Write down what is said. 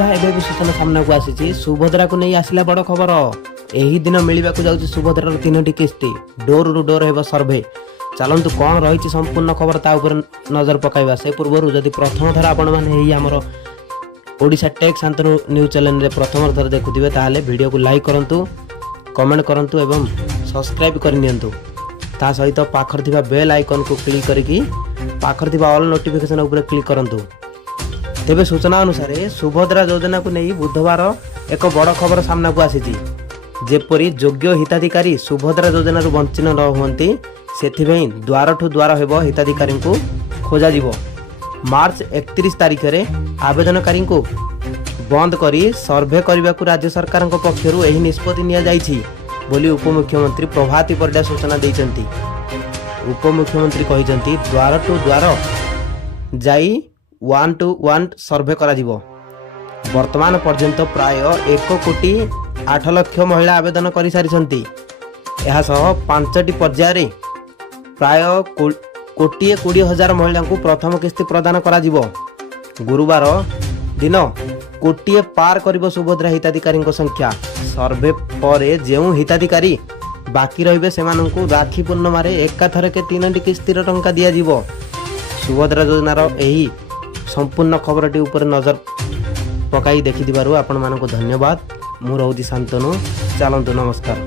सुधा एबे भी सूचना सामना को आसी सुभद्रा को नहीं आसला बड़ खबर। एही दिन मिलवा को जाउची सुभद्रार 3टी किस्ती डोर टू डोर हेबो सर्वे। चलंतु कौन रही संपूर्ण खबर ता ऊपर नजर पकाइबा। से पूर्व जदि प्रथम थर आपण माने एही हमर Odisha tech Shantanu news channel रे प्रथम थर देखुथिबे ताहाले वीडियो को लाइक करंतु, कमेंट करंतु एवं सब्सक्राइब कर नियंतु। ता सहित पाखर थिबा बेल आइकन को क्लिक करिकि पाखर थिबा ऑल नोटिफिकेशन ऊपर क्लिक करंतु। तेबे सूचना अनुसार सुभद्रा योजना को नहीं बुधवार एक बड़ खबर सामना को आसी जेपरी योग्य हिताधिकारी सुभद्रा योजना वंचित न हुंती सेथिबेई द्वार ठू द्वार हेबो हिताधिकारी को खोजा जीवो। मार्च 31 तारिख रे आवेदनकारी को बंद करी सर्वे करने को राज्य सरकार पक्षरु एही निष्पत्ति निया जाइछि बोली उपमुख्यमंत्री प्रभाती परिडा सूचना दैछन्ति। उपमुख्यमंत्री कहिसन्ति द्वार टू द्वार जाई 1 to 1 सर्वे करा जीवो। वर्तमान पर्यंत प्राय 1 कोटी 8 लाख महिला आवेदन कर सारी। यह सह 5टी पर्याय प्राय 1,20,000 महिला को प्रथम किस्ती प्रदान करा जीवो। गुरुवार दिन कोटिए पार करिबो सुभद्रा हिताधिकारी संख्या। सर्वे पर जेउ हिताधिकारी बाकी रहिबे सेमानंकु राखी पूर्णिमा रे एकाथर के 3टी किस्तीर टंका दिया जीवो। सुभद्रा योजनार एही संपूर्ण खबरटी ऊपर नजर पकाई देखि दिबारु आपण मानको धन्यवाद। मु रहउती शांतनु। चलंतु नमस्कार।